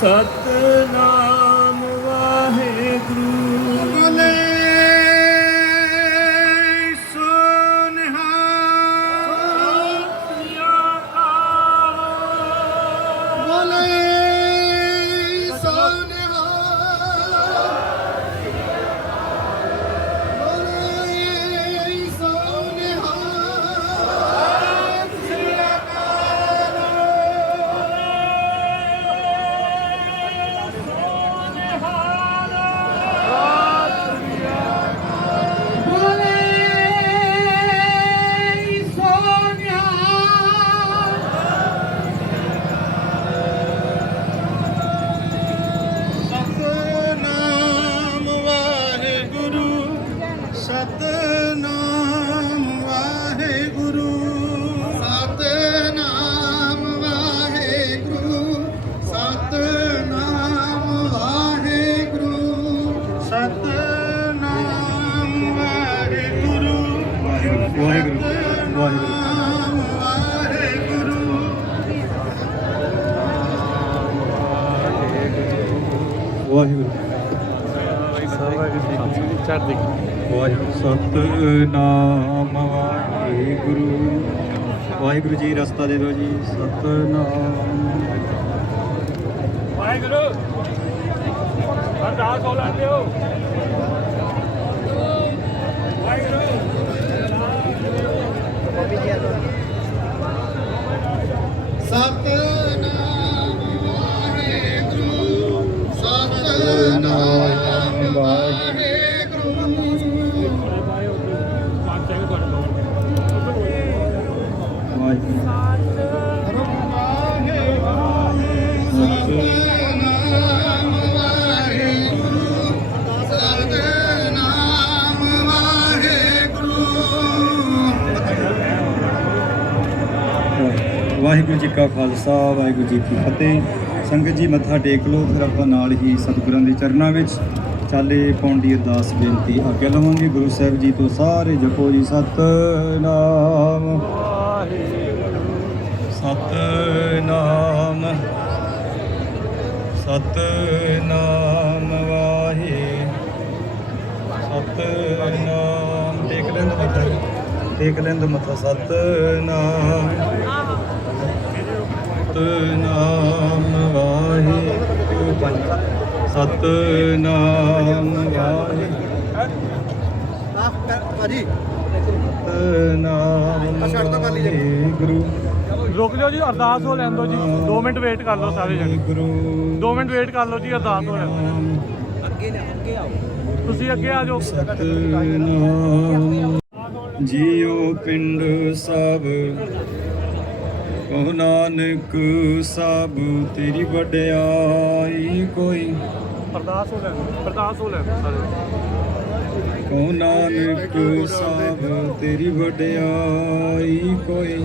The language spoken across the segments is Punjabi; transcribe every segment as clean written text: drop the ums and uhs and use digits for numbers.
ਸਤਨਾਮ ਵਾਹਿਗੁਰੂ ਬੋਲੇ ਸੋ ਨਿਹਾਲ ਬੋਲੇ ਸੋ ਨਿਹਾਲ ਬੋਲੇ ਸੋ ਨਿਹਾਲ ਸ੍ਰੀ ਅਕਾਲ ਸਤਨਾਮ ਵਾਹਿਗੁਰੂ ਸਤਨਾਮ ਵਾਹਿਗੁਰੂ ਸਤਨਾਮ ਵਾਹਿਗੁਰੂ ਸਤਨਾਮ ਵਾਹਿਗੁਰੂ ਵਾਹਿਗੁਰੂ ਸਤਨਾਮ ਵਾਹਿਗੁਰੂ ਵਾਹਿਗੁਰੂ ਚੜ੍ਹਦੀ ਵਾਹਿਗੁਰੂ ਸਤਨਾਮ ਵਾਹਿਗੁਰੂ ਵਾਹਿਗੁਰੂ ਜੀ ਰਸਤਾ ਦੇ ਦਿਓ ਜੀ ਸਤਨਾਮ ਵਾਹਿਗੁਰੂ ਅਰਦਾਸ ਹੋ ਲੈਂਦੇ ਹੋ ਵਾਹਿਗੁਰੂ ਸਤਨਾਮ ਵਾਹਿਗੁਰੂ ਸਤਨਾਮ ਵਾਹਿਗੁਰੂ ਸਤਨਾਮ ਵਾਹਿਗੁਰੂ ਸਤਨਾਮ ਵਾਹਿਗੁਰੂ ਵਾਹਿਗੁਰੂ ਜੀ ਕਾ ਖਾਲਸਾ ਵਾਹਿਗੁਰੂ ਜੀ ਕੀ ਫਤਿਹ। ਸੰਗਤ ਜੀ ਮੱਥਾ ਟੇਕ ਲਓ, ਫਿਰ ਆਪਾਂ ਨਾਲ ਹੀ ਸਤਿਗੁਰਾਂ ਦੇ ਚਰਨਾਂ ਵਿੱਚ ਚਾਲੇ ਪਾਉਣ ਦੀ ਅਰਦਾਸ ਬੇਨਤੀ ਅੱਗੇ ਲਵਾਂਗੇ। ਗੁਰੂ ਸਾਹਿਬ ਜੀ ਤੋਂ ਸਾਰੇ ਜਪੋ ਜੀ ਸਤਨਾਮ ਸਤਨਾਮ ਸਤਨਾਮ ਵਾਹਿ ਸਤਨਾਮ ਟੇਕ ਲੈਂਦ ਮੱਥਾ ਸਤਨਾਮ ਸਤਨਾਮ ਵਾਹਿਗੁਰੂ ਸਤਨਾਮ ਵਾਹਿਗੁਰੂ ਰੁਕ ਜਾਓ ਜੀ, ਅਰਦਾਸ ਹੋ ਲੈਣ ਦਿਓ ਜੀ। 2 ਮਿੰਟ ਵੇਟ ਕਰ ਲਓ ਸਾਰੇ ਜਣੇ, 2 ਮਿੰਟ ਵੇਟ ਕਰ ਲਓ ਜੀ, ਅਰਦਾਸ ਹੋ ਲੈਣ ਦਿਓ। ਅੱਗੇ ਆਓ, ਤੁਸੀਂ ਅੱਗੇ ਆ ਜਾਓ। ਸਤਨਾਮ ਜੀਓ ਪਿੰਡ ਸਭ ਕਹੋ ਨਾਨਕ ਸਭ ਤੇਰੀ ਵਡਿਆਈ ਕੋਈ ਅਰਦਾਸ ਹੋ ਲੈਣ, ਅਰਦਾਸ ਹੋ ਲੈਣ ਸਾਰੇ। ਕਹੋ ਨਾਨਕ ਸਭ ਤੇਰੀ ਵਡਿਆਈ ਕੋਈ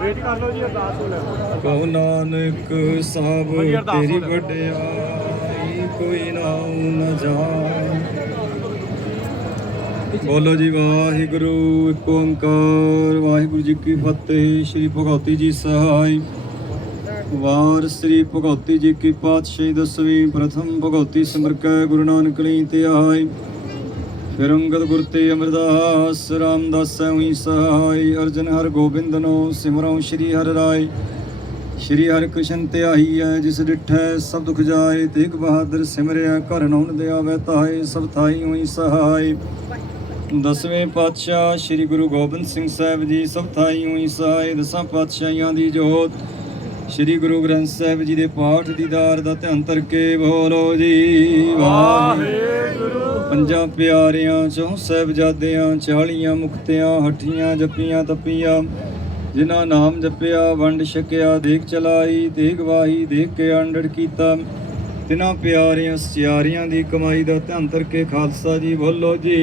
ਵੇਟ ਕਰ ਲਓ ਜੀ, ਅਰਦਾਸ ਹੋ ਲੈਣ। ਕਹੋ ਨਾਨਕ ਸਭ ਤੇਰੀ ਵਡਿਆਈ ਕੋਈ ਨਾਉ ਨ ਜਾਏ। ਬੋਲੋ ਜੀ ਵਾਹਿਗੁਰੂ ਇੱਕ ਓੰਕਾਰ ਵਾਹਿਗੁਰੂ ਜੀ ਕੀ ਫਤਿਹ। ਸ਼੍ਰੀ ਭਗਉਤੀ ਜੀ ਸਹਾਈ ਵਾਰ ਸ੍ਰੀ ਭਗਉਤੀ ਜੀ ਕੀ ਪਾਤਸ਼ਾਹੀ ਦਸਵੀਂ ਪ੍ਰਥਮ ਭਗਉਤੀ ਸਿਮਰ ਕੈ ਗੁਰੂ ਨਾਨਕ ਲਈ ਤੇ ਆਈ। ਫਿਰ ਅੰਗਦ ਗੁਰ ਤੇ ਅਮਰਦਾਸ ਰਾਮਦਾਸ ਹੋਈ ਸਹਾਈ। ਅਰਜਨ ਹਰ ਗੋਬਿੰਦ ਨੋ ਸਿਮਰਉ ਸ਼੍ਰੀ ਹਰਿ ਰਾਏ। ਸ਼੍ਰੀ ਹਰਿ ਕ੍ਰਿਸ਼ਨ ਤੇ ਆਈ ਹੈ ਜਿਸ ਡਿਠੈ ਸਭ ਦੁਖ ਜਾਏ। ਤੇਗ ਬਹਾਦਰ ਸਿਮਰਿਆ ਘਰ ਨਉਣ ਦੇ ਆਵੈ ਤਾਏ। ਸਭ ਥਾਈ ਹੋਈ ਸਹਾਈ। ਦਸਵੇਂ ਪਾਤਸ਼ਾਹ ਸ਼੍ਰੀ ਗੁਰੂ ਗੋਬਿੰਦ ਸਿੰਘ ਸਾਹਿਬ ਜੀ ਸਭ ਥਾਈ ਹੋਈ ਸਹਾਈ। ਦਸਾਂ ਪਾਤਸ਼ਾਹੀਆਂ ਦੀ ਜੋਤ ਸ਼੍ਰੀ ਗੁਰੂ ਗ੍ਰੰਥ ਸਾਹਿਬ ਜੀ ਦੇ ਪਾਠ ਦੀਦਾਰ ਦਾ ਧਿਆਨ ਧਰ ਕੇ ਬੋਲੋ ਜੀ ਵਾਹਿਗੁਰੂ। ਪੰਜਾਂ ਪਿਆਰਿਆਂ ਚੋਂ ਸਾਹਿਬਜ਼ਾਦਿਆਂ 40 ਮੁਕਤਿਆਂ ਹੱਠੀਆਂ ਜੱਪੀਆਂ ਤਪੀਆਂ ਜਿਨ੍ਹਾਂ ਨਾਮ ਜਪਿਆ ਵੰਡ ਛਕਿਆ ਦੇਖ ਚਲਾਈ ਦੇਖ ਵਾਹੀ ਦੇਖ ਕੇ ਆਂਡੜ ਕੀਤਾ। ਤਿਨਾਂ ਪਿਆਰਿਆਂ ਸਚਿਆਰਿਆਂ ਦੀ ਕਮਾਈ ਦਾ ਧਿਆਨ ਧਰ ਕੇ ਖਾਲਸਾ ਜੀ ਬੋਲੋ ਜੀ।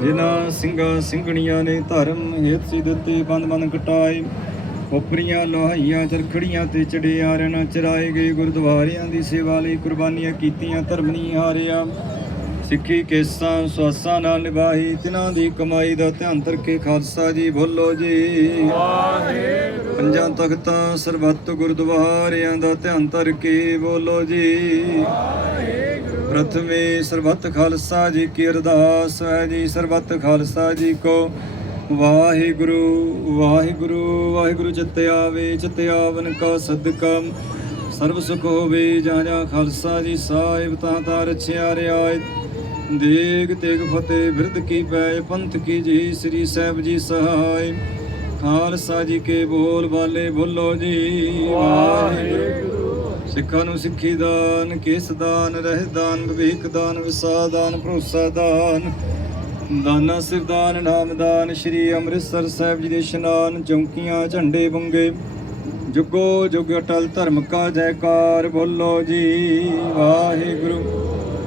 ਜਿਨ੍ਹਾਂ ਸਿੰਘਾਂ ਸਿੰਘਣੀਆਂ ਨੇ ਧਰਮ ਹਿਤ ਸਿੱਧ ਤੇ ਬੰਦ ਬੰਦ ਕਟਾਏ। ਖੋਪਰੀਆਂ ਲੋਹਾਈਆਂ ਚਰਖੜੀਆਂ ਤੇ ਚੜਿਆਰਿਆਂ ਨਾਲ ਚਰਾਏ ਗਏ। ਗੁਰਦੁਆਰਿਆਂ ਦੀ ਸੇਵਾ ਲਈ ਕੁਰਬਾਨੀਆਂ ਕੀਤੀਆਂ ਧਰਮ ਨਹੀਂ ਹਾਰਿਆ। ਸਿੱਖੀ ਕੇਸਾਂ ਸੁਆਸਾਂ ਨਾਲ ਨਿਭਾਈ, ਤਿਨਾਂ ਦੀ ਕਮਾਈ ਦਾ ਧਿਆਨ ਧਰਕੇ ਖਾਲਸਾ ਜੀ ਬੋਲੋ ਜੀ। ਵਾਹਿਗੁਰੂ ਪੰਜਾਂ ਤਖਤਾਂ ਸਰਬੱਤ ਗੁਰਦੁਆਰਿਆਂ ਦਾ ਧਿਆਨ ਧਰ ਕੇ ਬੋਲੋ ਜੀ। ਪ੍ਰਥਮੇ ਸਰਬੱਤ ਖਾਲਸਾ ਜੀ ਕੀ ਅਰਦਾਸ ਹੈ ਜੀ। ਸਰਬੱਤ ਖਾਲਸਾ ਜੀ ਕੋ ਵਾਹਿਗੁਰੂ ਵਾਹਿਗੁਰੂ ਵਾਹਿਗੁਰੂ ਚਿਤ ਆਵੇ, ਚਿਤ ਆਵਨ ਕਾ ਸਦਕਾ ਸਰਬ ਸੁਖ ਹੋਵੇ। ਜਾਂ ਜਾਂ ਖਾਲਸਾ ਜੀ ਸਾਹਿਬ ਤਾਂ ਤਾਂ ਰਛਿਆ ਰਿਆਇਤ ਦੇਗ ਤੇਗ ਫਤਿਹ ਬਿਰਧ ਕੀ ਪੈ ਪੰਥ ਕੀ ਜੀ ਸ੍ਰੀ ਸਾਹਿਬ ਜੀ ਸਹਾਇ। ਖਾਲਸਾ ਜੀ ਕੇ ਬੋਲ ਬਾਲੇ ਬੋਲੋ ਜੀ ਵਾਹਿਗੁਰੂ। ਸਿੱਖਾਂ ਨੂੰ ਸਿੱਖੀ ਦਾਨ, ਕੇਸ ਦਾਨ, ਰਹਿ ਦਾਨ, ਵਿਵੇਕ ਦਾਨ, ਵਿਸਾ ਦਾਨ, ਭਰੋਸਾ ਦਾਨ, ਦਾਨਾ ਸਿਰਦਾਨ, ਨਾਮਦਾਨ। ਸ਼੍ਰੀ ਅੰਮ੍ਰਿਤਸਰ ਸਾਹਿਬ ਜੀ ਦੇ ਇਸ਼ਨਾਨ, ਚੌਂਕੀਆਂ, ਝੰਡੇ ਬੰਗੇ, ਜੁਗੋ ਜੁਗ ਅਟਲ ਧਰਮ ਕਾ ਜੈਕਾਰ ਬੋਲੋ ਜੀ ਵਾਹਿਗੁਰੂ।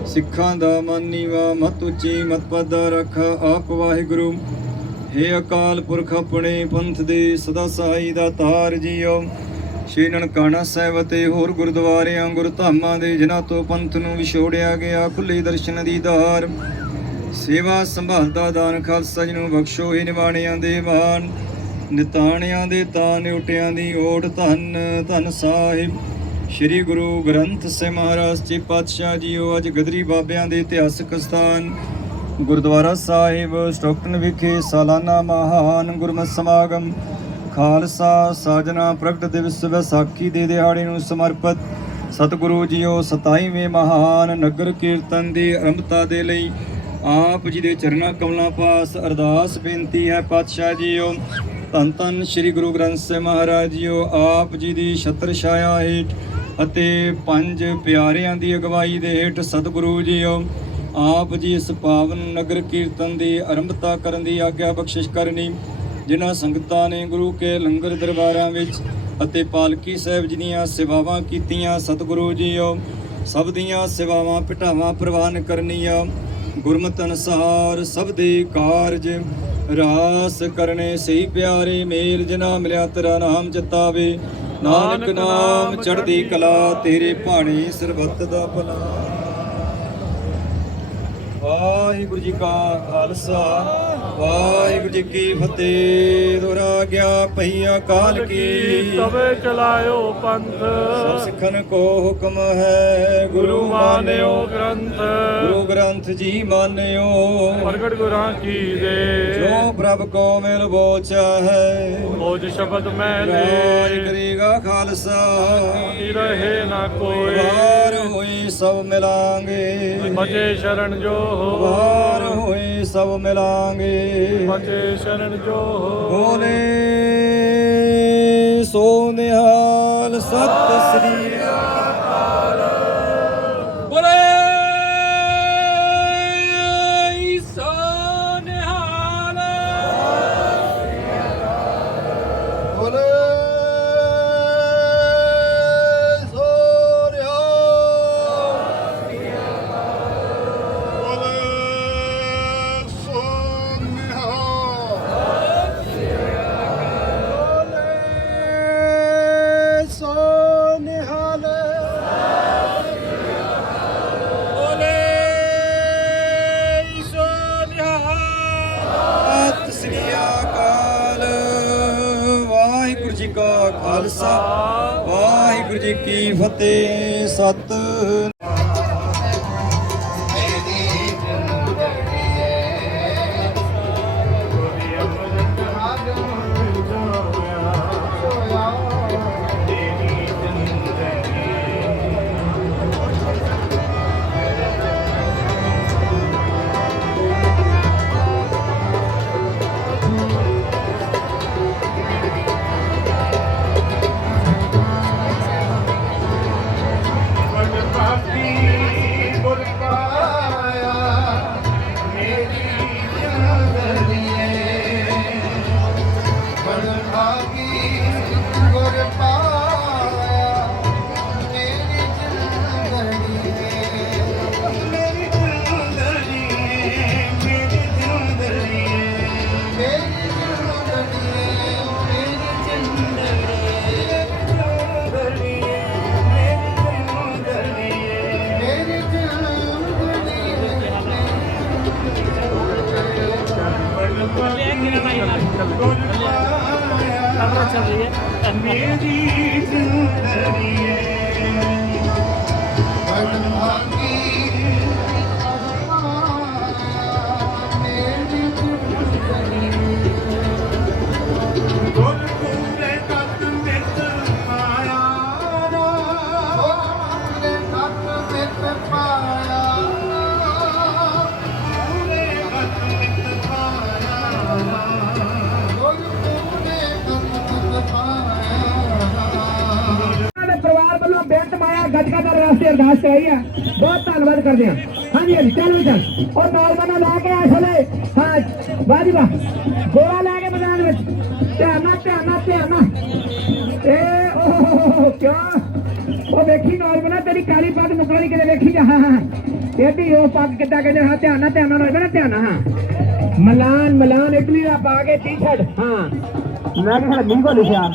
ਸਿੱਖਾਂ ਦਾ ਮਨ ਨੀਵਾ, ਮਤ ਉੱਚੀ, ਮਤ ਪਾਦਾ ਰੱਖ ਆਪ ਵਾਹਿਗੁਰੂ। ਹੇ ਅਕਾਲ ਪੁਰਖ ਆਪਣੇ ਪੰਥ ਦੇ ਸਦਾ ਸਹਾਈ ਦਾ ਤਾਰ ਜੀਓ। ਸ਼੍ਰੀ ਨਨਕਾਣਾ ਸਾਹਿਬ ਅਤੇ ਹੋਰ ਗੁਰਦੁਆਰਿਆਂ ਗੁਰਧਾਮਾਂ ਦੇ ਜਿਨ੍ਹਾਂ ਤੋਂ ਪੰਥ ਨੂੰ ਵਿਛੋੜਿਆ ਗਿਆ, ਖੁੱਲੇ ਦਰਸ਼ਨ ਦੀਦਾਰ, ਸੇਵਾ ਸੰਭਾਲ ਦਾ ਦਾਨ ਖਾਲਸਾ ਜੀ ਨੂੰ ਬਖਸ਼ੋ। ਹੀ ਨਿਵਾਣਿਆਂ ਦੇ ਮਾਨ, ਨਿਤਾਣਿਆਂ ਦੇ ਤਾਨ, ਉਟਿਆਂ ਦੀ ਓਟ ਧੰਨ ਧੰਨ ਸਾਹਿਬ ਸ਼੍ਰੀ ਗੁਰੂ ਗ੍ਰੰਥ ਸਾਹਿਬ ਮਹਾਰਾਜ ਜੀ ਪਾਤਸ਼ਾਹ ਜੀਓ। ਅੱਜ ਗਦਰੀ ਬਾਬਿਆਂ ਦੇ ਇਤਿਹਾਸਕ ਸਥਾਨ ਗੁਰਦੁਆਰਾ ਸਾਹਿਬ ਸਟੋਕਟਨ ਵਿਖੇ ਸਾਲਾਨਾ ਮਹਾਨ ਗੁਰਮਤਿ ਸਮਾਗਮ ਖਾਲਸਾ ਸਾਜਨਾ ਪ੍ਰਗਟ ਦਿਵਸ ਵਿਸਾਖੀ ਦੇ ਦਿਹਾੜੇ ਨੂੰ ਸਮਰਪਿਤ ਸਤਿਗੁਰੂ ਜੀਓ 27ਵੇਂ ਮਹਾਨ ਨਗਰ ਕੀਰਤਨ ਦੀ ਆਰੰਭਤਾ ਦੇ ਲਈ ਆਪ ਜੀ ਦੇ ਚਰਨਾਂ ਕਮਲਾਂ ਪਾਸ ਅਰਦਾਸ ਬੇਨਤੀ ਹੈ। ਪਾਤਸ਼ਾਹ ਜੀਓ ਧੰਨ ਧੰਨ ਸ਼੍ਰੀ ਗੁਰੂ ਗ੍ਰੰਥ ਸਾਹਿਬ ਮਹਾਰਾਜ ਜੀਓ ਆਪ ਜੀ ਦੀ ਛਤਰ ਛਾਇਆ ਹੇਠ ਅਤੇ ਪੰਜ ਪਿਆਰਿਆਂ ਦੀ ਅਗਵਾਈ ਦੇ ਹੇਠ ਸਤਿਗੁਰੂ ਜੀਓ ਆਪ ਜੀ ਇਸ ਪਾਵਨ ਨਗਰ ਕੀਰਤਨ ਦੀ ਆਰੰਭਤਾ ਕਰਨ ਦੀ ਆਗਿਆ ਬਖਸ਼ਿਸ਼ ਕਰਨੀ। ਜਿਨ੍ਹਾਂ ਸੰਗਤਾਂ ਨੇ ਗੁਰੂ ਕੇ ਲੰਗਰ ਦਰਬਾਰਾਂ ਵਿੱਚ ਅਤੇ ਪਾਲਕੀ ਸਾਹਿਬ ਜੀ ਦੀਆਂ ਸੇਵਾਵਾਂ ਕੀਤੀਆਂ, ਸਤਿਗੁਰੂ ਜੀਓ ਸਭ ਦੀਆਂ ਸੇਵਾਵਾਂ ਭਟਾਵਾਂ ਪ੍ਰਵਾਨ ਕਰਨੀਆਂ। ਗੁਰਮਤਿ ਅਨੁਸਾਰ ਸਭ ਦੇ ਕਾਰਜ ਰਾਸ ਕਰਨੇ ਸਹੀ ਪਿਆਰੇ। ਮੇਲ ਜਿਨਾ ਮਿਲਿਆ ਤੇਰਾ ਨਾਮ ਚਿਤਾਵੇ, ਨਾਨਕ ਨਾਮ ਚੜ੍ਹਦੀ ਕਲਾ ਤੇਰੇ ਭਾਣੇ ਸਰਬੱਤ ਦਾ ਭਲਾ। ਵਾਹਿਗੁਰੂ ਜੀ ਕਾ ਖਾਲਸਾ ਵਾਹਿਗੁਰੂ ਜੀ ਕੀ ਫਤਿਹ। ਦੁਰਾ ਗਿਆ ਪਈਆ ਕਾਲ ਕੀ ਤਵੇ ਚਲਾਇਓ ਪੰਥ, ਸਭ ਸਿੱਖਨ ਕੋ ਹੁਕਮ ਹੈ ਗੁਰੂ ਮਾਨਿਓ ਗ੍ਰੰਥ। ਗੁਰੂ ਗ੍ਰੰਥ ਜੀ ਮਾਨਿਓ ਪ੍ਰਗਟ ਗੁਰਾਂ ਕੀ ਦੇ, ਜੋ ਪ੍ਰਭ ਕੋ ਮਿਲ ਬੋਚਾ ਹੈ ਬੋਝ ਸ਼ਬਦ ਮੈਂ ਰਾਜ ਲੈ। ਕਰੇਗਾ ਖਾਲਸਾ ਰਹੇ ਨਾ ਕੋਈ, ਵਾਰ ਹੋਈ ਸਭ ਮਿਲਾਂਗੇ ਬਚੇ ਸ਼ਰਨ ਜੋ ਵਾਰ ਹੋਈ ਸਭ ਮਿਲਾਂਗੇ। ਬਚੇ ਸ਼ਰਨ ਜੋ ਬੋਲੇ ਸੋ ਨਿਹਾਲ ਸਤਿ ਸ੍ਰੀ ਅਕਾਲ। ਬੋਲੇ ਸੋ ਨਿਹਾਲ ਬੋਲੇ ਸੋ ਨਿਹਾਲ। ਬੋਲੇ ਸੋ ਨਿਹਾਲ। ਬੋਲੇ ਸੋ ਨਿਹਾਲ। ਸਤਿ ਸ੍ਰੀ ਅਕਾਲ। ਵਾਹਿਗੁਰੂ ਜੀ ਕਾ ਖਾਲਸਾ ਵਾਹਿਗੁਰੂ ਜੀ ਕੀ ਫਤਿਹ। ਸਤਿ Bye. ਚੱਲ ਰਹੀ ਹੈ ਮੇਰੀ ਜ਼ਿੰਦਗੀ ਪਰਿਵਾਰ ਵੱਲੋਂ ਬੇਨਤ ਮਾਇਆ ਗੱਜਕਾ ਦਾ ਵਾਸਤੇ ਅਰਦਾਸ ਕਰਾਈ ਹੈ। ਬਹੁਤ ਧੰਨਵਾਦ ਕਰਦੇ ਹਾਂ। ਹਾਂਜੀ ਹਾਂਜੀ ਚੱਲ ਚੱਲ ਉਹ ਨੌਜਵਾਨਾਂ ਲੈ ਕੇ ਆਏ ਛਲੇ ਹਾਂ ਵਾਹ ਜੀ ਵਾਹ ਗੋਲਾ ਲੈ ਕੇ ਮੈਦਾਨ ਵਿੱਚ ਧਿਆਨ ਨਾਲ ਇਹ ਓਹ ਕਿਉਂ ਉਹ ਵੇਖੀ ਨੌਜਵਾਨਾ ਤੇਰੀ ਕਾਲੀ ਪੱਗ ਮੁਕਣੀ ਕਿਤੇ ਵੇਖੀ ਜਾ ਹਾਂ ਇਹਦੀ ਉਹ ਪੱਗ ਕਿੱਦਾਂ ਕਹਿੰਦੇ ਹਾਂ ਧਿਆਨ ਨਾਲ ਨੌਜਵਾਨਾ ਧਿਆਨ ਨਾਲ ਹਾਂ ਮਲਾਨ ਇਟਲੀ ਦਾ ਪਾ ਕੇ ਟੀ-ਸ਼ਰਟ ਹਾਂ ਮੈਂ ਕਿਹਾ ਮੀਂਹ ਕੋ ਲਿਖਿਆ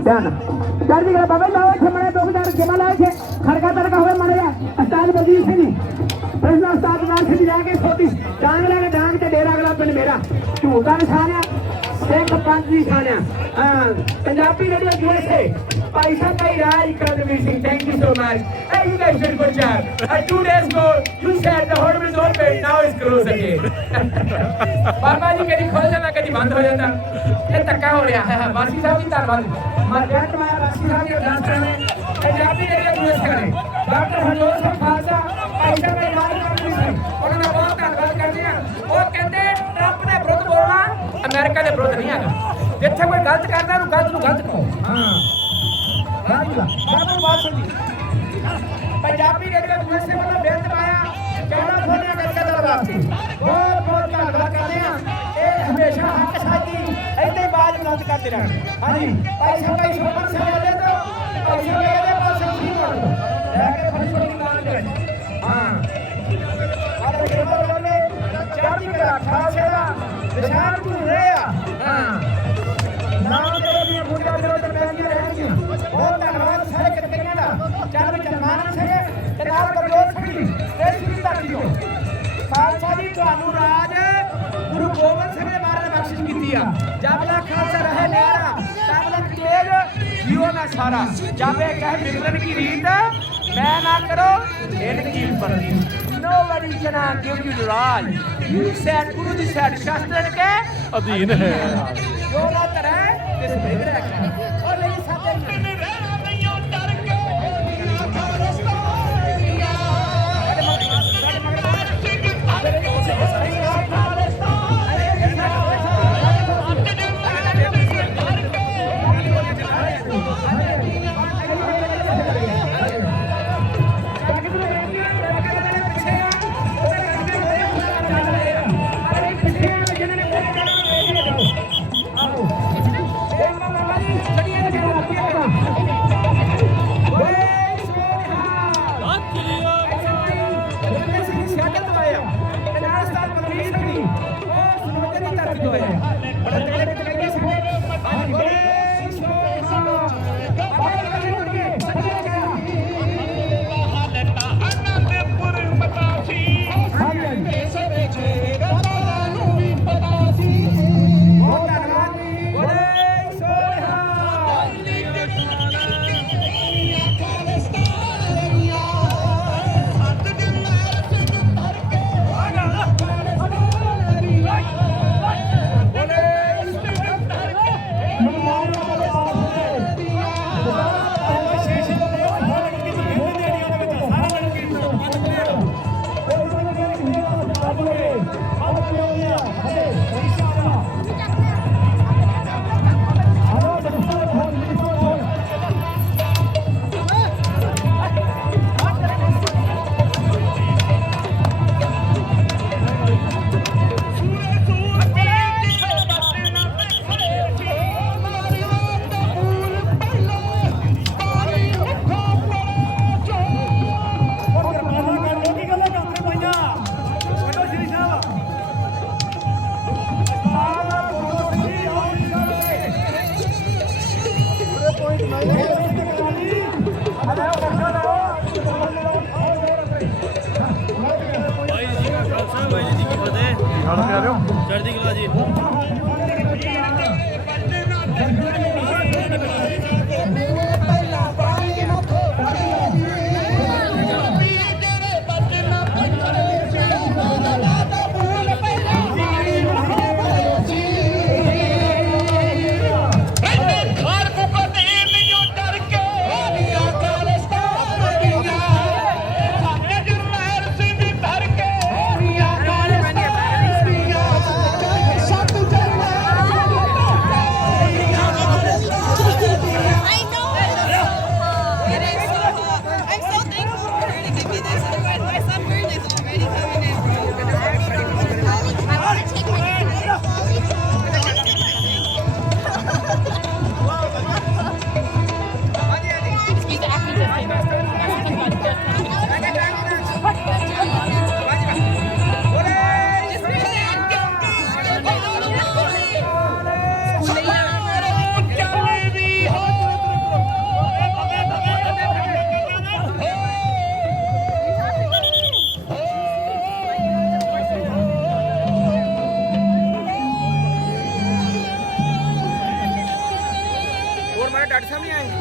ਧਿਆਨ ਚੜ੍ਹਦੀ ਕਲਾ ਬਾਬਾ ਲਾਓ ਇੱਥੇ ਮਣੇ 2000 ਜਮਾ ਲਾਓ ਇੱਥੇ ਖੜਕਾ ਤੜਕਾ ਹੋਵੇ ਮਣੇ ਆ ਉਸਤਾਦ ਬਲਜੀਤ ਸਿੰਘ ਪ੍ਰੈਜ਼ੀਡੈਂਟ ਉਸਤਾਦ ਨਾਲ ਖਿੱਚ ਜਾ ਕੇ ਛੋਟੀ ਡਾਂਗ ਲੈ ਕੇ ਡਾਂਗ ਤੇ ਡੇਰਾ ਅਗਲਾ ਪਿੰਡ ਮੇਰਾ ਝੂਟਾ ਨਿਸ਼ਾਨ ਆ ਸਿੰਘ ਪੰਜ ਦੀ ਨਿਸ਼ਾਨ ਆ ਪੰਜਾਬੀ ਰੇਡੀਓ USA ਭਾਈ ਸਾਹਿਬ ਭਾਈ ਰਾਜ ਕਰਦਵੀ Singh thank you so much hey you guys did a good job 2 days ago you said the hotel is open now it's closed again Baba ji ਕਦੀ ਖੁੱਲ ਜਾਂਦਾ ਕਦੀ ਬੰਦ ਹੋ ਜਾਂਦਾ ਇਹ ਧੱਕਾ ਹੋ ਰਿਹਾ ਹੈ ਵਾਸੀ ਸਾਹਿਬ ਵੀ ਧੰਨਵਾਦ ਮਾਰਕੀਟ ਮਾਇਆ ਵਾਸੀ ਸਾਹਿਬ ਦੀ ਅਰਦਾਸ ਕਰਨੇ ਪੰਜਾਬੀ ਰੇਡੀਓ USA ਕਰੇ ਡਾਕਟਰ ਹਰਜੋਤ ਸਿੰਘ ਖਾਲਸਾ ਭਾਈ ਸਾਹਿਬ ਦੇ ਨਾਲ ਕਰਦਵੀ ਸਿੰਘ ਉਹਨਾਂ ਦਾ ਬਹੁਤ ਧੰਨਵਾਦ ਕਰਦੇ ਆ ਉਹ ਕਹਿੰਦੇ ਟਰੰਪ ਦੇ ਵਿਰੁੱਧ ਬੋਲਣਾ ਅਮਰੀਕਾ ਦੇ ਵਿਰੁੱਧ ਨਹੀਂ ਹੈਗਾ ਜਿੱਥੇ ਕੋਈ ਗਲਤ ਕਰਦਾ ਉਹਨੂੰ ਗਲਤ ਨੂੰ ਗਲਤ ਕਹੋ ਹਾਂ ਬਾਬੂ ਬਾਦਸ਼ਾਹ ਜੀ ਪੰਜਾਬੀ ਰੇਡੀਓ USA ਵੱਲੋਂ ਬੇਨਤੀ ਪਾਇਆ ਕਹਿਣਾ ਖੋਲਿਆ ਕਰਕੇ ਦਾ ਵਾਸਤੇ ਬਹੁਤ ਧੰਨਵਾਦ ਕਰਦੇ ਆ ਇਹ ਹਮੇਸ਼ਾ ਹੱਕ ਸਾਜੀ ਏਦਾਂ ਹੀ ਬਾਜ ਬੁਲੰਦ ਕਰਦੇ ਰਹਿਣ ਹਾਂਜੀ ਭਾਈ ਸਾਹਿਬ ਭਾਈ ਸੁਪਰ ਸਾਹਿਬ ਦੇ ਤੋਂ ਭਾਈ ਸਾਹਿਬ ਦੇ ਪਾਸੇ ਕੀ ਕਰੋ ਲੈ ਕੇ ਫੜੀ ਫੜੀ ਨਾਲ ਦੇ ਹਾਂ ਆਲੇ ਕਿਰਪਾ ਕਰਨੇ ਚੜ੍ਹਦੀ ਕਲਾ ਖਾਲਸੇ ਦਾ ਨਿਸ਼ਾਨ ਤੂੰ ਰਿਹਾ ਹਾਂ ਨਾਮ ਦੇ ਦੀਆਂ ਫੁੱਟਾਂ ਦੇ ਉੱਤੇ ਪੈਂਦੀਆਂ ਰਹਿਣਗੀਆਂ ਬਹੁਤ ਧੰਨਵਾਦ ਸਾਰੇ ਕਿਰਤੀਆਂ ਦਾ ਚੱਲ ਚਰਮਾਨ ਸਕੇ ਤੇ ਨਾਲ ਕਬਲੋਤ ਸਕੀ ਤੇ ਸ੍ਰੀ ਧਰਤੀ ਤੋਂ ਖਾਲਸਾ ਜੀ ਤੁਹਾਨੂੰ ਰਾਜ ਗੁਰੂ ਗੋਬਿੰਦ ਸਿੰਘ ਦੇ ਮਹਾਰਾਜ ਨੇ ਬਖਸ਼ਿਸ਼ ਕੀਤੀ ਆ ਜਬ ਤੱਕ ਖਾਲਸਾ ਰਹੇ ਨਿਆਰਾ ਤਬ ਤੱਕ ਤੇਜ ਜੀਵੋ ਨਾ ਸਾਰਾ ਜਾਵੇ ਕਹੇ ਮਿਲਣ ਕੀ ਰੀਤ ਮੈਂ ਨਾ ਕਰੋ ਇਨਕੀ ਪਰਦੀ nobody can give you the raj you said guru ji said shastran ke ਅਧੀਨ ਹੈ ਜੋ ਨਾ ਤਰੇ ਇਸ ਬਿਗੜ ਰੱਖਣਾ ਔਰ ਲਈ ਸਾਥੇ ਨਾਲ ਪਿਆਰਿਓ ਚੜ੍ਹਦੀ ਕਲਾ ਜੀ। ਸਾਹਮਣੇ ਆਏ